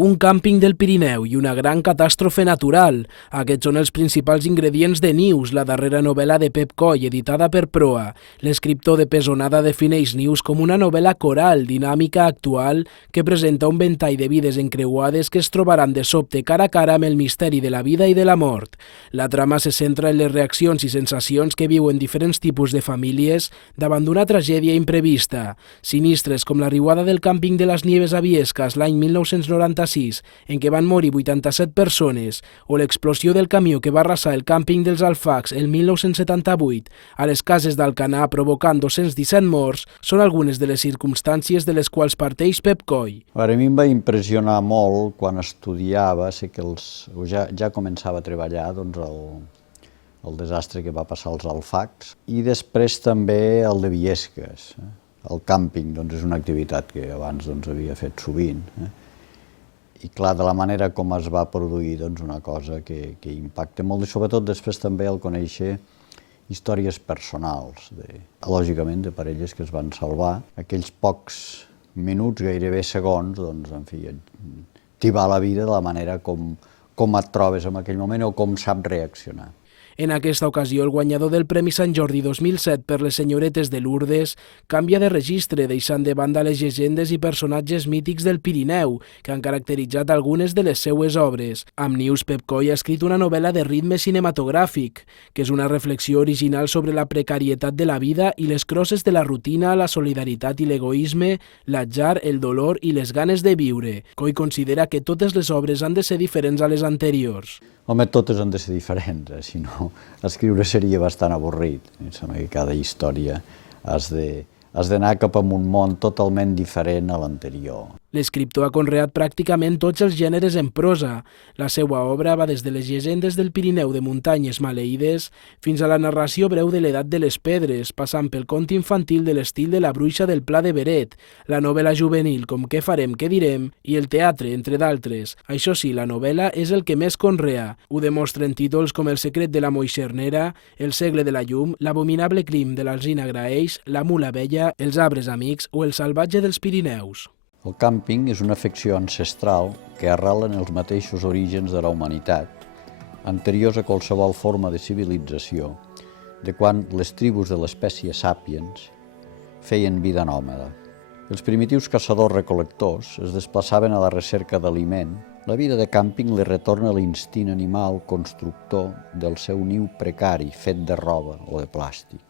Un càmping del Pirineu i una gran catàstrofe natural. Aquests són els principals ingredients de Nius, la darrera novel·la de Pep Coll, editada per Proa. L'escriptor de Pesonada defineix Nius com una novel·la coral, dinàmica, actual, que presenta un ventall de vides encreuades que es trobaran de sobte cara a cara amb el misteri de la vida i de la mort. La trama se centra en les reaccions i sensacions que viuen diferents tipus de famílies davant d'una tragèdia imprevista. Sinistres com la riuada del càmping de les Nieves a Viescas l'any 1996, en què van morir 87 persones, o l'explosió del camió que va arrasar el càmping dels Alfacs el 1978 a les Cases d'Alcanar provocant 217 morts, són algunes de les circumstàncies de les quals parteix Pep Coll. A mi em va impressionar molt quan estudiava, sé que ja començava a treballar el desastre que va passar als Alfacs i després també el de Viescas. El càmping és una activitat que abans havia fet sovint. I clar, de la manera com es va produir, una cosa que impacta molt, i sobretot després també el conèixer històries personals, lògicament de parelles que es van salvar. Aquells pocs minuts, gairebé segons, en fi, t'hi va la vida de la manera com et trobes en aquell moment o com saps reaccionar. En aquesta ocasió, el guanyador del Premi Sant Jordi 2007 per les senyoretes de Lourdes canvia de registre, deixant de banda les llegendes i personatges mítics del Pirineu, que han caracteritzat algunes de les seues obres. Amb Nius, Pep Coll ha escrit una novel·la de ritme cinematogràfic, que és una reflexió original sobre la precarietat de la vida i les crosses de la rutina, la solidaritat i l'egoisme, l'atzar, el dolor i les ganes de viure. Coll considera que totes les obres han de ser diferents a les anteriors. Home, totes han de ser diferents, si no, escriure seria bastant avorrit. Em sembla que cada història has d'anar cap a un món totalment diferent a l'anterior. L'escriptor ha conreat pràcticament tots els gèneres en prosa. La seva obra va des de les llegendes del Pirineu de muntanyes maleïdes fins a la narració breu de l'edat de les pedres, passant pel conte infantil de l'estil de La bruixa del Pla de Beret, la novel·la juvenil com Què farem, què direm i el teatre, entre d'altres. Això sí, la novel·la és el que més conrea. Ho demostren títols com El secret de la moixernera, El segle de la llum, L'abominable crim de l'Alzina Graeix, La mula vella, Els arbres amics o El salvatge dels Pirineus. El càmping és una afecció ancestral que arrela en els mateixos orígens de la humanitat, anteriors a qualsevol forma de civilització, de quan les tribus de l'espècie Sapiens feien vida nòmada. Els primitius caçadors-recol·lectors es desplaçaven a la recerca d'aliment. La vida de càmping li retorna l'instint animal constructor del seu niu precari fet de roba o de plàstic.